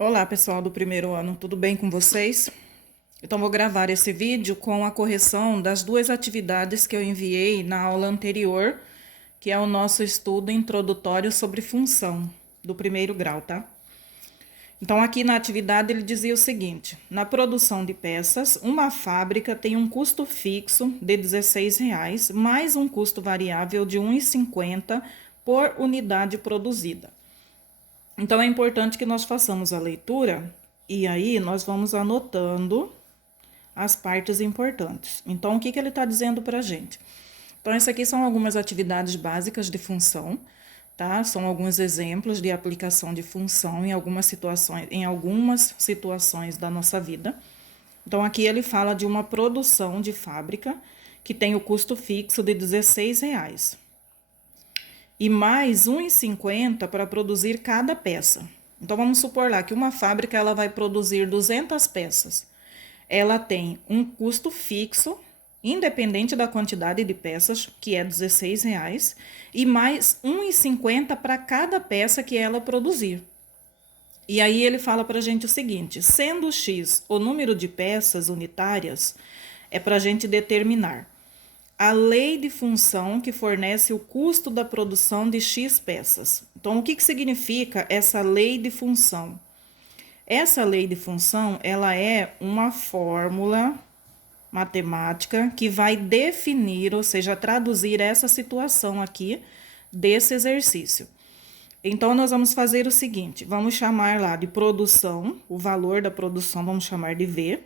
Olá, pessoal do primeiro ano, tudo bem com vocês? Então, vou gravar esse vídeo com a correção das duas atividades que eu enviei na aula anterior, que é o nosso estudo introdutório sobre função do primeiro grau, tá? Então, aqui na atividade ele dizia o seguinte: na produção de peças, uma fábrica tem um custo fixo de R$ 16, mais um custo variável de R$ 1,50 por unidade produzida. Então, é importante que nós façamos a leitura e aí nós vamos anotando as partes importantes. Então, o que ele está dizendo para a gente? Então, essas aqui são algumas atividades básicas de função, tá? São alguns exemplos de aplicação de função em algumas situações da nossa vida. Então, aqui ele fala de uma produção de fábrica que tem o custo fixo de R$ 16 e mais R$ 1,50 para produzir cada peça. Então, vamos supor lá que uma fábrica ela vai produzir 200 peças. Ela tem um custo fixo, independente da quantidade de peças, que é R$ 16, e mais R$ 1,50 para cada peça que ela produzir. E aí ele fala para a gente o seguinte: sendo X o número de peças unitárias, é para a gente determinar a lei de função que fornece o custo da produção de X peças. Então, o que significa essa lei de função? Essa lei de função, ela é uma fórmula matemática que vai definir, ou seja, traduzir essa situação aqui desse exercício. Então, nós vamos fazer o seguinte: vamos chamar lá de produção, o valor da produção vamos chamar de V,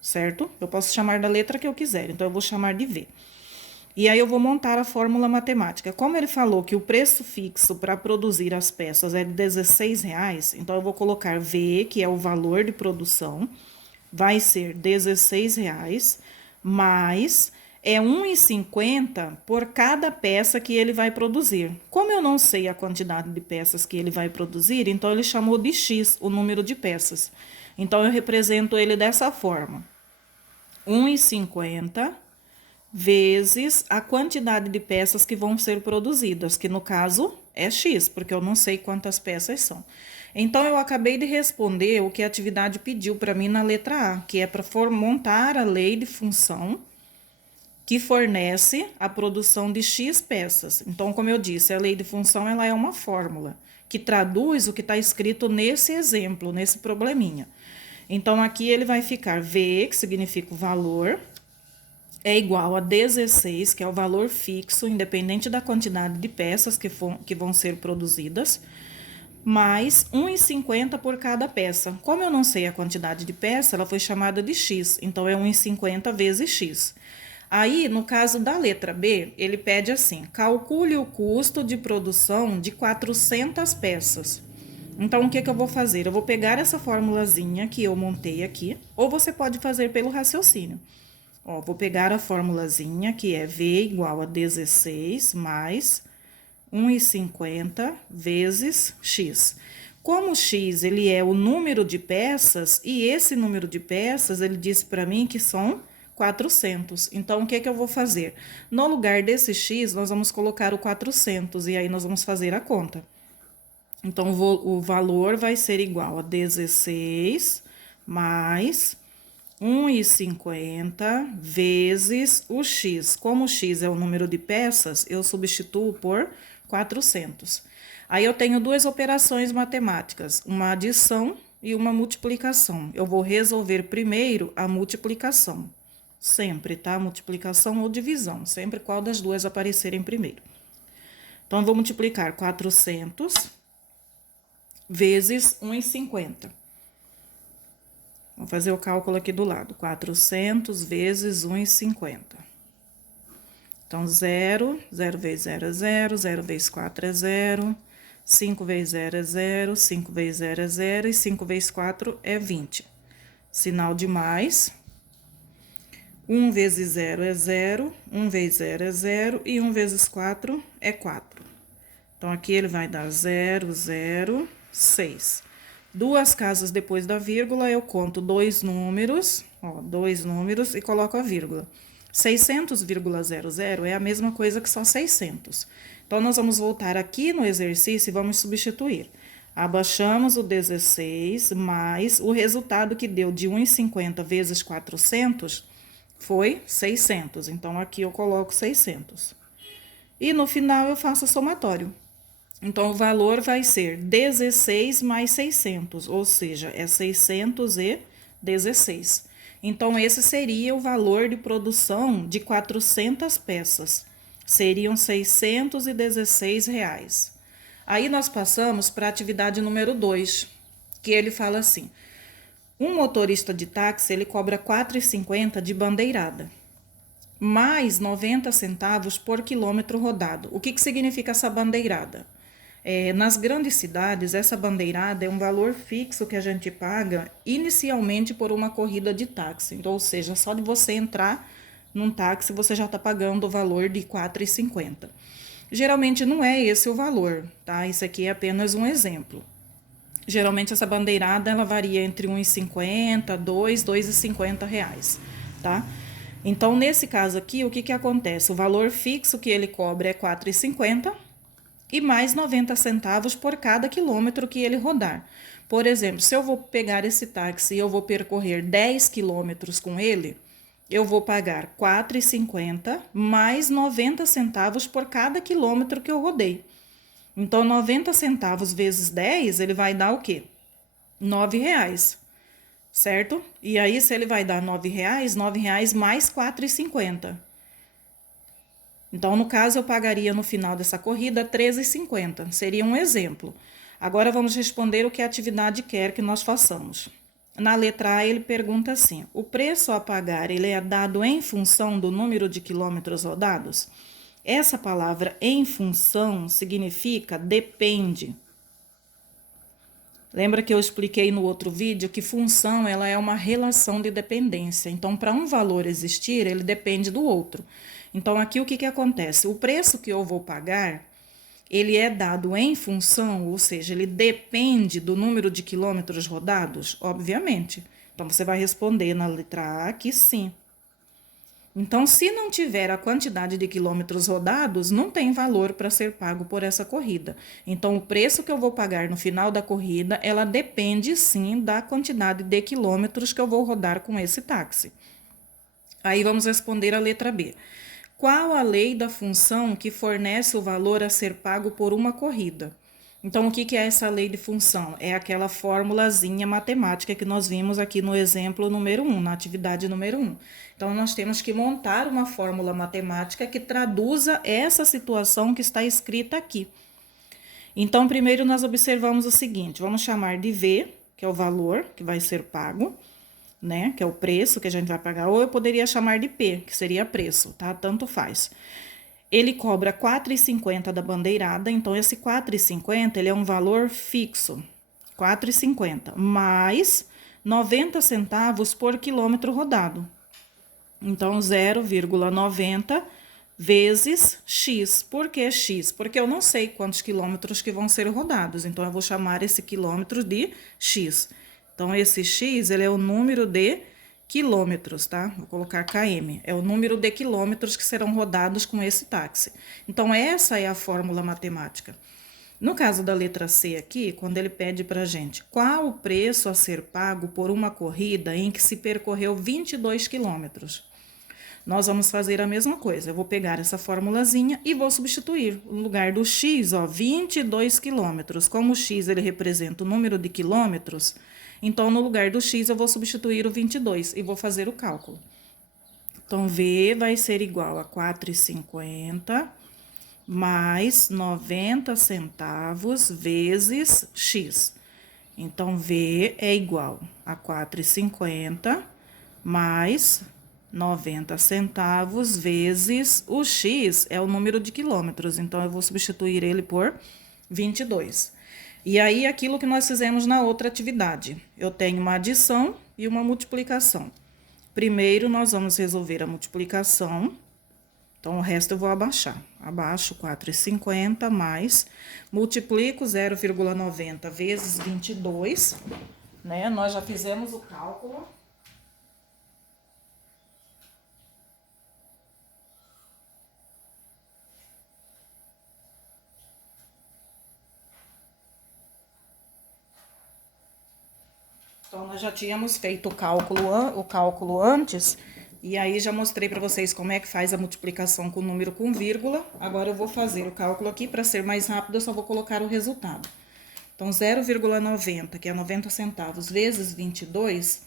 certo? Eu posso chamar da letra que eu quiser, então eu vou chamar de V. E aí eu vou montar a fórmula matemática. Como ele falou que o preço fixo para produzir as peças é de R$ 16, então eu vou colocar V, que é o valor de produção, vai ser R$ 16, mais é 1,50 por cada peça que ele vai produzir. Como eu não sei a quantidade de peças que ele vai produzir, então ele chamou de X o número de peças. Então eu represento ele dessa forma: 1,50 vezes a quantidade de peças que vão ser produzidas, que no caso é X, porque eu não sei quantas peças são. Então, eu acabei de responder o que a atividade pediu para mim na letra A, que é para montar a lei de função que fornece a produção de X peças. Então, como eu disse, a lei de função ela é uma fórmula que traduz o que está escrito nesse exemplo, nesse probleminha. Então, aqui ele vai ficar V, que significa o valor, é igual a 16, que é o valor fixo, independente da quantidade de peças que vão ser produzidas, mais 1,50 por cada peça. Como eu não sei a quantidade de peça, ela foi chamada de X, então é 1,50 vezes X. Aí, no caso da letra B, ele pede assim: calcule o custo de produção de 400 peças. Então, o que eu vou fazer? Eu vou pegar essa formulazinha que eu montei aqui, ou você pode fazer pelo raciocínio. Ó, vou pegar a formulazinha que é V igual a 16 mais 1,50 vezes X. Como X ele é o número de peças, e esse número de peças ele disse para mim que são 400. Então, o que eu vou fazer? No lugar desse X, nós vamos colocar o 400 e aí nós vamos fazer a conta. Então, o valor vai ser igual a 16 mais 1,50 vezes o X. Como o X é o número de peças, eu substituo por 400. Aí eu tenho duas operações matemáticas, uma adição e uma multiplicação. Eu vou resolver primeiro a multiplicação. Sempre, tá? Multiplicação ou divisão, sempre qual das duas aparecerem primeiro. Então, eu vou multiplicar 400 vezes 1,50. Vou fazer o cálculo aqui do lado. 400 vezes 1,50. Então, 0, 0 vezes 0 é 0, 0 vezes 4 é 0, 5 vezes 0 é 0, 5 vezes 0 é 0 e 5 vezes 4 é 20. Sinal de mais. 1 vezes 0 é 0, 1 vezes 0 é 0 e 1 vezes 4 é 4. Então, aqui ele vai dar 0, 0, 6. Duas casas depois da vírgula, eu conto dois números e coloco a vírgula. 600,00 é a mesma coisa que só 600. Então, nós vamos voltar aqui no exercício e vamos substituir. Abaixamos o 16, mais o resultado que deu de 1,50 vezes 400 foi 600. Então, aqui eu coloco 600. E no final eu faço o somatório. Então, o valor vai ser 16 mais 600, ou seja, é 616. Então, esse seria o valor de produção de 400 peças. Seriam R$ 616. Aí nós passamos para a atividade número 2, que ele fala assim: um motorista de táxi ele cobra R$ 4,50 de bandeirada, mais 90 centavos por quilômetro rodado. O que significa essa bandeirada? Nas grandes cidades, essa bandeirada é um valor fixo que a gente paga inicialmente por uma corrida de táxi. Então, ou seja, só de você entrar num táxi, você já está pagando o valor de R$ 4,50. Geralmente não é esse o valor, tá? Isso aqui é apenas um exemplo. Geralmente essa bandeirada ela varia entre R$ 1,50, R$ 2,50, tá? Então, nesse caso aqui, o que acontece? O valor fixo que ele cobra é R$ 4,50 e mais 90 centavos por cada quilômetro que ele rodar. Por exemplo, se eu vou pegar esse táxi e eu vou percorrer 10 quilômetros com ele, eu vou pagar R$ 4,50 mais 90 centavos por cada quilômetro que eu rodei. Então, 90 centavos vezes 10, ele vai dar o quê? R$ 9, certo? E aí, se ele vai dar R$ 9, R$ 9 mais R$ 4,50. Então, no caso, eu pagaria no final dessa corrida R$ 13,50. Seria um exemplo. Agora, vamos responder o que a atividade quer que nós façamos. Na letra A, ele pergunta assim: o preço a pagar ele é dado em função do número de quilômetros rodados? Essa palavra em função significa depende. Lembra que eu expliquei no outro vídeo que função ela é uma relação de dependência. Então, para um valor existir, ele depende do outro. Então, aqui o que acontece? O preço que eu vou pagar, ele é dado em função, ou seja, ele depende do número de quilômetros rodados? Obviamente. Então, você vai responder na letra A que sim. Então, se não tiver a quantidade de quilômetros rodados, não tem valor para ser pago por essa corrida. Então, o preço que eu vou pagar no final da corrida, ela depende sim da quantidade de quilômetros que eu vou rodar com esse táxi. Aí vamos responder a letra B. Qual a lei da função que fornece o valor a ser pago por uma corrida? Então, o que é essa lei de função? É aquela formulazinha matemática que nós vimos aqui no exemplo número 1, na atividade número 1. Então, nós temos que montar uma fórmula matemática que traduza essa situação que está escrita aqui. Então, primeiro nós observamos o seguinte: vamos chamar de V, que é o valor que vai ser pago, né? Que é o preço que a gente vai pagar, ou eu poderia chamar de P, que seria preço, tá? Tanto faz. Ele cobra R$ 4,50 da bandeirada, então esse R$ 4,50 ele é um valor fixo, R$ 4,50, mais 90 centavos por quilômetro rodado. Então, 0,90 vezes X. Por que X? Porque eu não sei quantos quilômetros que vão ser rodados, então eu vou chamar esse quilômetro de X. Então, esse X, ele é o número de quilômetros, tá? Vou colocar km. É o número de quilômetros que serão rodados com esse táxi. Então, essa é a fórmula matemática. No caso da letra C aqui, quando ele pede pra gente qual o preço a ser pago por uma corrida em que se percorreu 22 quilômetros, nós vamos fazer a mesma coisa. Eu vou pegar essa formulazinha e vou substituir. No lugar do X, ó, 22 quilômetros. Como o X ele representa o número de quilômetros, então no lugar do X eu vou substituir o 22 e vou fazer o cálculo. Então, V vai ser igual a 4,50 mais 90 centavos vezes X. Então, V é igual a 4,50 mais 90 centavos vezes o X é o número de quilômetros. Então, eu vou substituir ele por 22. E aí, aquilo que nós fizemos na outra atividade. Eu tenho uma adição e uma multiplicação. Primeiro, nós vamos resolver a multiplicação. Então, o resto eu vou abaixar. Abaixo 4,50 mais, multiplico 0,90 vezes 22, né? Nós já fizemos o cálculo. Então, nós já tínhamos feito o cálculo antes, e aí já mostrei para vocês como é que faz a multiplicação com número com vírgula. Agora eu vou fazer o cálculo aqui, para ser mais rápido, eu só vou colocar o resultado. Então, 0,90, que é 90 centavos, vezes 22,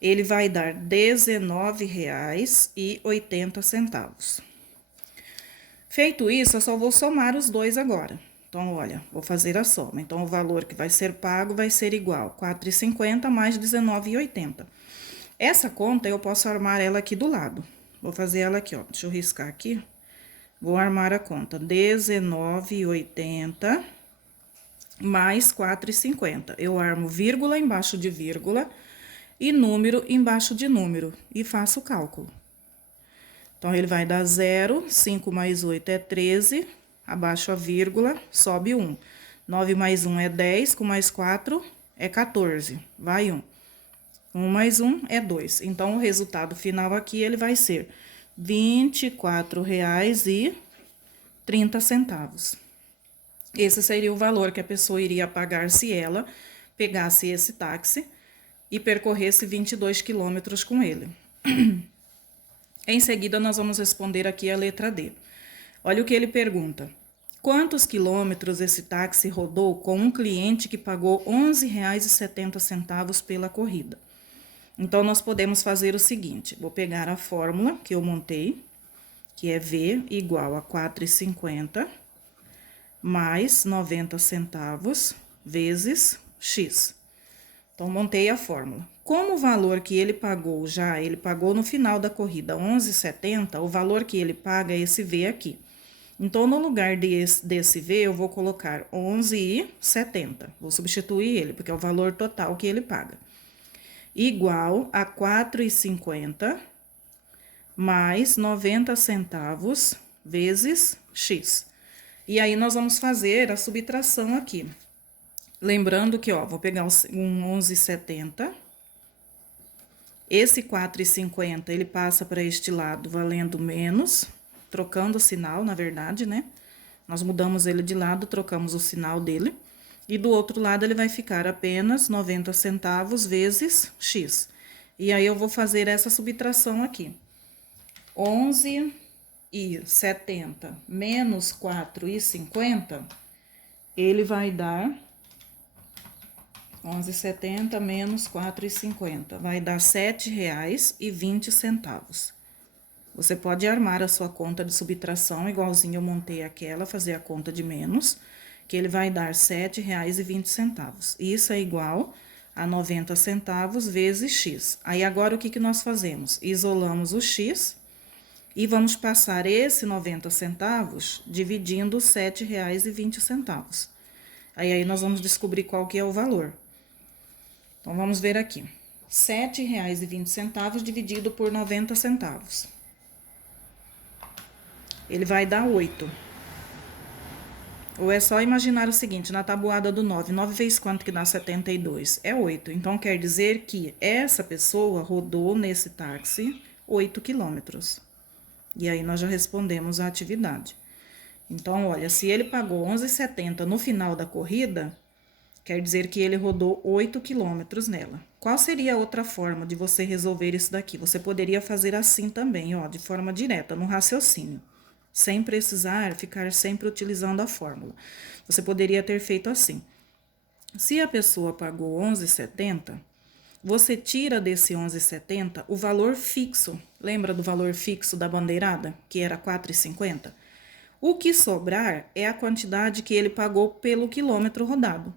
ele vai dar R$19,80. Feito isso, eu só vou somar os dois agora. Então, olha, vou fazer a soma. Então, o valor que vai ser pago vai ser igual a R$4,50 mais R$19,80. Essa conta, eu posso armar ela aqui do lado. Vou fazer ela aqui, ó. Deixa eu riscar aqui. Vou armar a conta. R$19,80 mais R$4,50. Eu armo vírgula embaixo de vírgula e número embaixo de número. E faço o cálculo. Então, ele vai dar 0, 5 mais 8 é 13, abaixo a vírgula, sobe 1. 9 mais 1 é 10, com mais 4 é 14, vai 1. 1 mais 1 é 2. Então, o resultado final aqui, ele vai ser R$24,30. Esse seria o valor que a pessoa iria pagar se ela pegasse esse táxi e percorresse 22 quilômetros com ele. Em seguida, nós vamos responder aqui a letra D. Olha o que ele pergunta. Quantos quilômetros esse táxi rodou com um cliente que pagou R$11,70 pela corrida? Então, nós podemos fazer o seguinte. Vou pegar a fórmula que eu montei, que é V igual a 4,50 mais 90 centavos vezes X. Então, montei a fórmula. Como o valor que ele pagou ele pagou no final da corrida 11,70, o valor que ele paga é esse V aqui. Então, no lugar desse V, eu vou colocar 11,70. Vou substituir ele, porque é o valor total que ele paga. Igual a 4,50 mais 90 centavos vezes X. E aí, nós vamos fazer a subtração aqui. Lembrando que, ó, vou pegar um 11,70. Esse 4,50, ele passa para este lado valendo menos, trocando o sinal, na verdade, né? Nós mudamos ele de lado, trocamos o sinal dele. E do outro lado, ele vai ficar apenas 90 centavos vezes X. E aí, eu vou fazer essa subtração aqui. 11,70 menos 4,50, ele vai dar 11,70 menos 4,50, vai dar R$7,20. Você pode armar a sua conta de subtração, igualzinho eu montei aquela, fazer a conta de menos, que ele vai dar R$7,20. Isso é igual a 90 centavos vezes X. Aí, agora, o que nós fazemos? Isolamos o X e vamos passar esse 90 centavos dividindo os R$7,20. Aí, nós vamos descobrir qual que é o valor. Então, vamos ver aqui. R$7,20 dividido por 90 centavos. Ele vai dar 8. Ou é só imaginar o seguinte, na tabuada do 9. 9 vezes quanto que dá 72? É 8. Então, quer dizer que essa pessoa rodou nesse táxi 8 quilômetros. E aí, nós já respondemos a atividade. Então, olha, se ele pagou 11,70 no final da corrida, quer dizer que ele rodou 8 quilômetros nela. Qual seria a outra forma de você resolver isso daqui? Você poderia fazer assim também, ó, de forma direta, no raciocínio. Sem precisar ficar sempre utilizando a fórmula. Você poderia ter feito assim. Se a pessoa pagou 11,70, você tira desse 11,70 o valor fixo. Lembra do valor fixo da bandeirada, que era 4,50? O que sobrar é a quantidade que ele pagou pelo quilômetro rodado.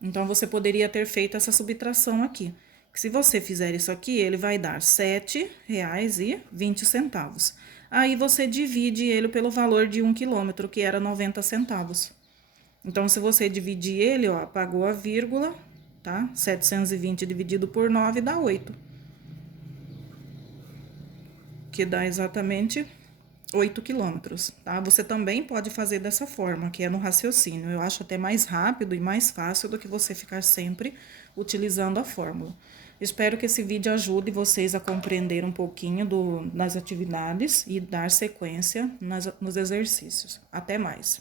Então, você poderia ter feito essa subtração aqui. Que se você fizer isso aqui, ele vai dar R$7,20. Aí, você divide ele pelo valor de 1 quilômetro, que era 90 centavos. Então, se você dividir ele, ó, apagou a vírgula, tá? 720 dividido por 9 dá 8. Que dá exatamente 8 quilômetros, tá? Você também pode fazer dessa forma, que é no raciocínio. Eu acho até mais rápido e mais fácil do que você ficar sempre utilizando a fórmula. Espero que esse vídeo ajude vocês a compreender um pouquinho das atividades e dar sequência nos exercícios. Até mais!